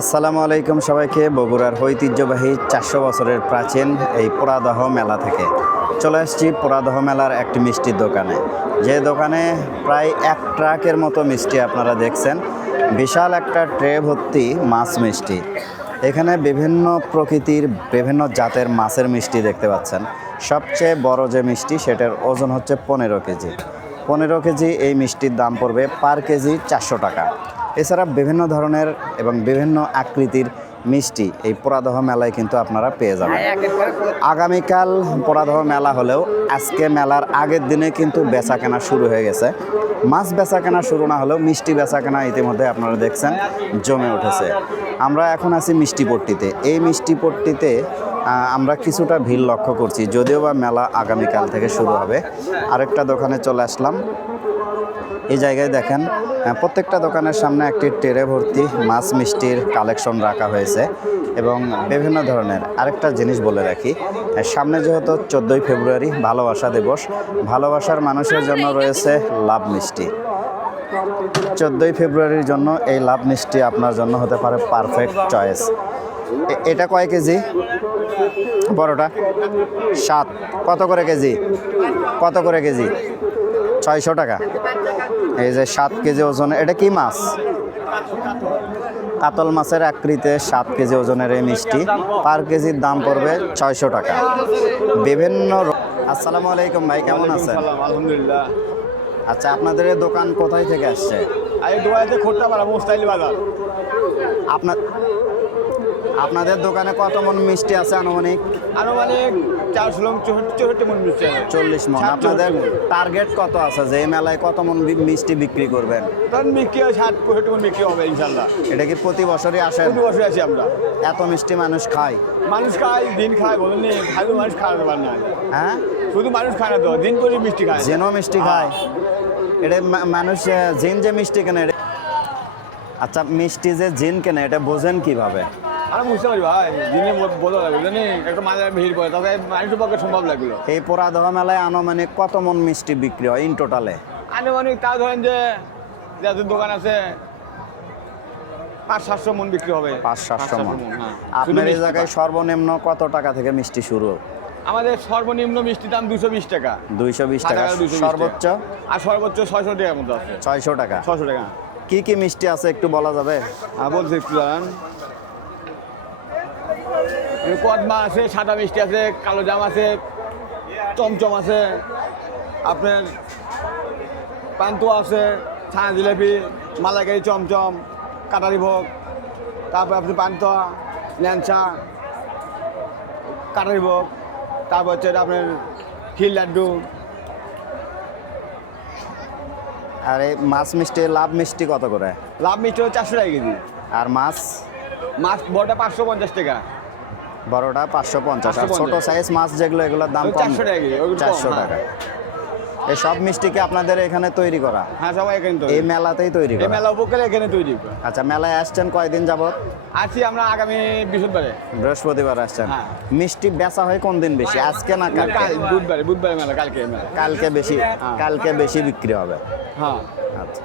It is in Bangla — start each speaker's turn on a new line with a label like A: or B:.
A: আসসালামু আলাইকুম সবাইকে। বগুড়ার ঐতিহ্যবাহী চারশো বছরের প্রাচীন এই পোড়াদহ মেলা থেকে চলে আসছি পোড়াদহ মেলার একটি মিষ্টির দোকানে। যে দোকানে প্রায় এক ট্রাকের মতো মিষ্টি আপনারা দেখছেন। বিশাল একটা ট্রে ভর্তি মাছ মিষ্টি। এখানে বিভিন্ন প্রকৃতির, বিভিন্ন জাতের মাছের মিষ্টি দেখতে পাচ্ছেন। সবচেয়ে বড় যে মিষ্টি, সেটার ওজন হচ্ছে পনেরো কেজি। পনেরো কেজি এই মিষ্টির দাম পড়বে পার কেজি চারশো টাকা। এছাড়া বিভিন্ন ধরনের এবং বিভিন্ন আকৃতির মিষ্টি এই পোড়াদহ মেলায় কিন্তু আপনারা পেয়ে যাবেন। আগামীকাল পোড়াদহ মেলা হলেও আজকে মেলার আগের দিনে কিন্তু বেচা কেনা শুরু হয়ে গেছে। মাছ বেচা কেনা শুরু না হলেও মিষ্টি বেচা কেনা ইতিমধ্যে আপনারা দেখছেন জমে উঠেছে। আমরা এখন আছি মিষ্টি পট্টিতে। এই মিষ্টি পট্টিতে আমরা কিছুটা ভিড় লক্ষ্য করছি যদিও বা মেলা আগামীকাল থেকে শুরু হবে। আরেকটা দোকানে চলে আসলাম এই জায়গায় দেখেন প্রত্যেকটা দোকানের সামনে একটি ট্রে ভর্তি মাছ মিষ্টির কালেকশন রাখা হয়েছে এবং বিভিন্ন ধরনের আরেকটা জিনিস বলে রাখি সামনে যেহেতু চোদ্দোই ফেব্রুয়ারি ভালোবাসা দিবস, ভালোবাসার মানুষের জন্য রয়েছে লাভ মিষ্টি। চোদ্দোই ফেব্রুয়ারির জন্য এই লাভ মিষ্টি আপনার জন্য হতে পারে পারফেক্ট চয়েস এটা কয় কেজি? বড়টা? সাত। কত করে কেজি? কত করে কেজি? ছয়শো টাকা। এই যে সাত কেজি ওজন এটা কি মাছ? কাতল মাছের আকৃতিতে সাত কেজি ওজনের এই মিষ্টি। পার কেজির দাম পড়বে ছয়শো টাকা। বিভিন্ন আসসালামু আলাইকুম ভাই কেমন আছেন?
B: আলহামদুলিল্লাহ।
A: আচ্ছা আপনাদের এই দোকান কোথায় থেকে আসছে?
B: আরে দোয়াতে খোট্টা পাড়া মোস্তাইলি বাজার।
A: আপনার আপনাদের দোকানে কত মন মিষ্টি আছে আনুমানিক?
B: আনুমানিক চারশো লোক চৌষট্টি চৌষট্টি মন মিষ্টি
A: চল্লিশ মন। আপনাদের টার্গেট কত আছে? যে এই মেলায় কত মন মিষ্টি বিক্রি করবেন?
B: তখন বিক্রি হয় ষাট পঁয়ষট্টি মন বিক্রি হবে ইনশাল্লাহ।
A: এটা কি প্রতি বছরই আসেন
B: প্রতি বছর আছি আমরা।
A: এত মিষ্টি মানুষ খায়?
B: মানুষ খায় দিন খায় বলেন খালি মানুষ খাওয়াতে পারে না।
A: হ্যাঁ?
B: শুধু মানুষ খায় না তো দিন করে মিষ্টি খায়।
A: জেনো মিষ্টি খায়। এটা মানুষ জিন যে মিষ্টি কেনে আচ্ছা মিষ্টি যে জিন কেনে এটা বোঝেন কীভাবে?
B: বুঝতে পারি ভাই দিনে একটা মাঝে ভিড় পড়ে তবে মানুষের পক্ষে সম্ভব লাগল।
A: এই পোড়াদহ মেলায় আনুমানিক কত মন মিষ্টি বিক্রি হয় ইন টোটালে
B: আনুমানিক তা ধরেন যে যাদের দোকান আছে পাঁচ সাতশো মন বিক্রি হবে।
A: পাঁচ সাতশো মন।
B: হ্যাঁ।
A: আপনার এই জায়গায় সর্বনিম্ন কত টাকা থেকে মিষ্টি শুরু?
B: আমাদের সর্বনিম্ন মিষ্টি দাম দুশো বিশ টাকা।
A: দুইশো বিশ টাকা
B: সাদা 220
A: সর্বোচ্চ?
B: আর সর্বোচ্চ ছয়শো টাকার মতো আছে।
A: ছয়শো টাকা।
B: ছয়শো টাকা।
A: কি কি মিষ্টি আছে একটু বলা যাবে?
B: বলছি একটু এই কদমা আছে সাদা মিষ্টি আছে কালো জাম আছে চমচম আছে আপনার পান্তুয়া আছে ছানা জিলেপি মালাইকারি চমচম কাটারি ভোগ তারপর আপনি পান্তুয়া ল্যাংচা কাটারি ভোগ তারপর হচ্ছে আপনার ক্ষীর লাড্ডু।
A: আর এই মাছ মিষ্টি লাভ মিষ্টি কত করে?
B: লাভ মিষ্টি হচ্ছে চারশো টাকা কেজি।
A: আর মাছ?
B: মাছ বড়টা পাঁচশো পঞ্চাশ টাকা।
A: বড়টা পাঁচশো পঞ্চাশ। আর
B: 550
A: ছোট সাইজ মাছ যেগুলো এগুলোর দাম
B: চারশো টাকা
A: চারশো
B: হ্যাঁ।
A: টাকা। এই সব মিষ্টি কি আপনাদের এখানে তৈরি করা।
B: হ্যাঁ সবাই এখানে তো
A: এই মেলাতেই তৈরি
B: এই
A: করা।
B: মেলা উপকারে এখানে তৈরি
A: আচ্ছা মেলায় আসছেন কয়দিন যাবত
B: আছি আমরা আগামী বৃহস্পতিবারে।
A: বৃহস্পতিবার আসছেন।
B: হ্যাঁ।
A: মিষ্টি বেচা হয় কোন দিন বেশি? আজকে না কালকে?
B: কাল বুধবারে বুধবারে মেলা কালকে মেলা।
A: কালকে বেশি
B: হ্যাঁ।
A: কালকে বেশি বিক্রি হবে।
B: হ্যাঁ।
A: আচ্ছা।